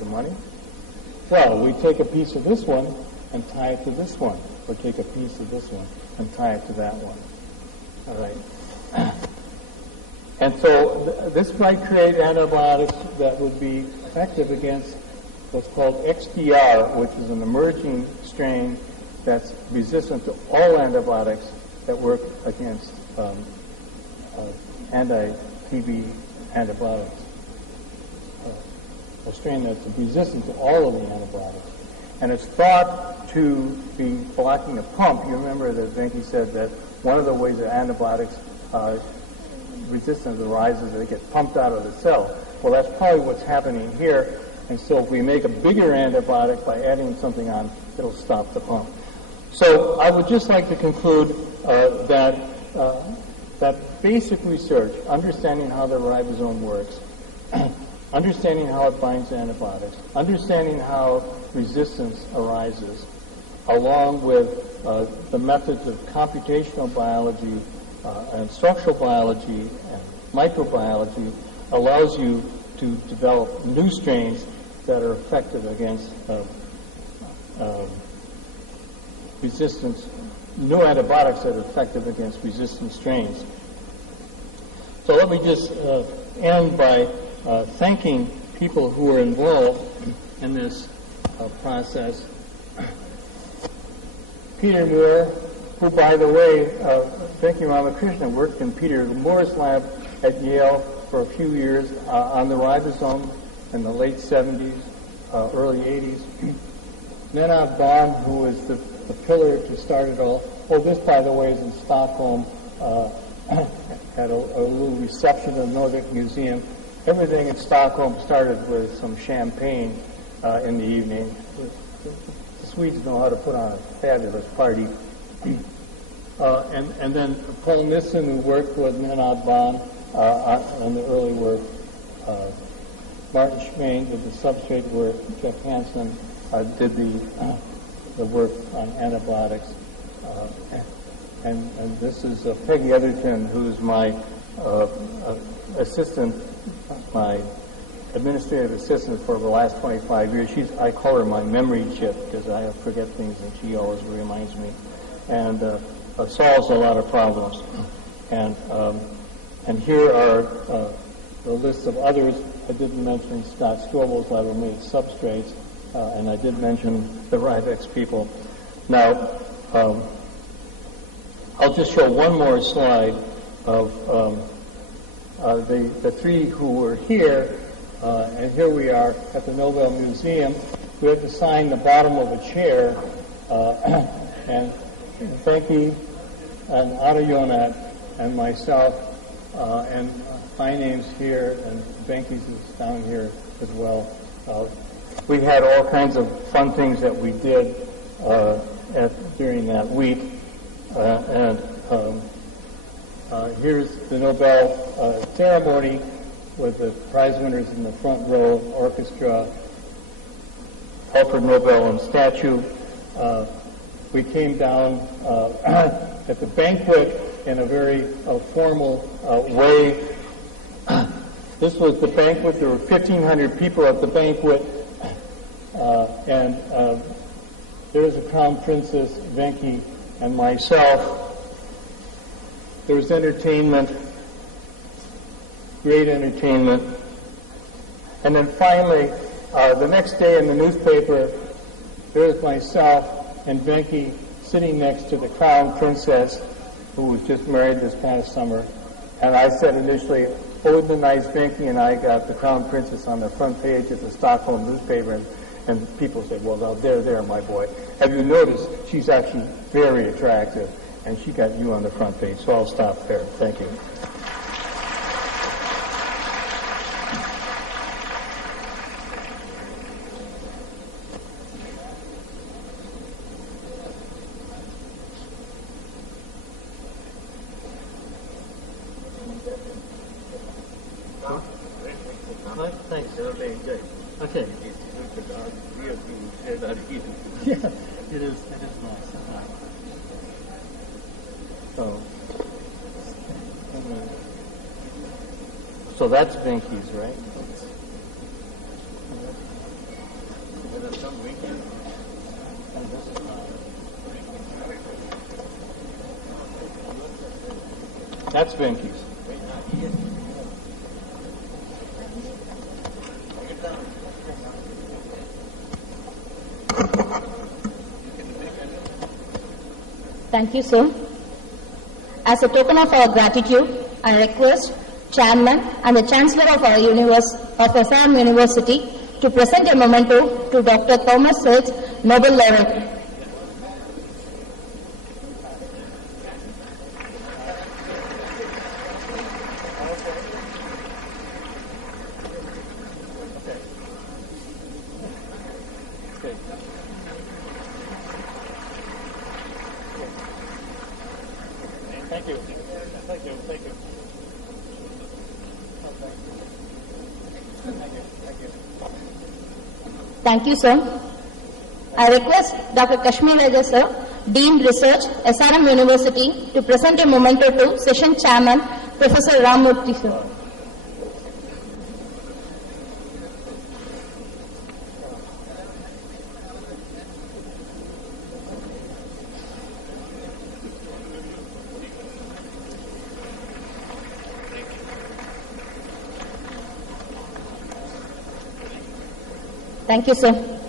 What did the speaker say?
the money? Well, we take a piece of this one and tie it to this one, or take a piece of this one and tie it to that one. All right. And so this might create antibiotics that would be effective against what's called XDR, which is an emerging strain that's resistant to all antibiotics that work against anti-TB antibiotics. A strain that's resistant to all of the antibiotics. And it's thought to be blocking a pump. You remember that Venki said that one of the ways that antibiotics resistance arises is they get pumped out of the cell. Well, that's probably what's happening here. And so if we make a bigger antibiotic by adding something on, it'll stop the pump. So I would just like to conclude that basic research, understanding how the ribosome works, understanding how it binds to antibiotics, understanding how resistance arises, along with the methods of computational biology and structural biology and microbiology, allows you to develop new strains that are effective against resistance, new antibiotics that are effective against resistant strains. So let me just end by thanking people who were involved in this process. Peter Moore, who, by the way, Venki Ramakrishnan worked in Peter Moore's lab at Yale for a few years on the ribosome in the late 70s, early 80s. Nenad Bond, who was the pillar to start it all. Oh, this, by the way, is in Stockholm. Had a little reception at the Nordic Museum. Everything in Stockholm started with some champagne in the evening. The Swedes know how to put on a fabulous party. And then Paul Nissen, who worked with Nenad Bond on the early work. Martin Schmain did the substrate work. Jeff Hansen did the work on antibiotics. And this is Peggy Etherton, who's my assistant, my administrative assistant for the last 25 years. I call her my memory chip because I forget things and she always reminds me. And solves a lot of problems. And here are the list of others. I didn't mention Scott Strobel's lab who made substrates, and I did mention the Rivex people. Now, I'll just show one more slide of the three who were here, and here we are at the Nobel Museum. We had to sign the bottom of a chair, and Venki and Otto Yonat and myself, and my name's here, and Venki's is down here as well. We had all kinds of fun things that we did during that week. Here's the Nobel ceremony with the prize winners in the front row, orchestra, Alfred Nobel and statue. We came down at the banquet in a very formal way. This was the banquet. There were 1,500 people at the banquet. And there's the Crown Princess, Venki, and myself. There was entertainment, great entertainment. And then finally, the next day in the newspaper, there's myself and Venki sitting next to the Crown Princess, who was just married this past summer. And I said initially, oh, isn't it nice Venki and I got the Crown Princess on the front page of the Stockholm newspaper. And people said, well, now, there, my boy. Have you noticed she's actually very attractive, and she got you on the front page. So I'll stop there. Thank you. Thanks. Okay. Okay. Yeah, it is nice. So that's Venki's, right? That's Venky's. Thank you, sir. As a token of our gratitude, I request Chairman and the Chancellor of our of SRM University to present a memento to Dr. Thomas Sage, Nobel laureate. Thank you. Thank you. Thank you. Thank you, sir. I request Dr. Kashmir Raja, sir, Dean Research, SRM University, to present a memento to Session Chairman, Professor Ramurthy, sir. Thank you, sir.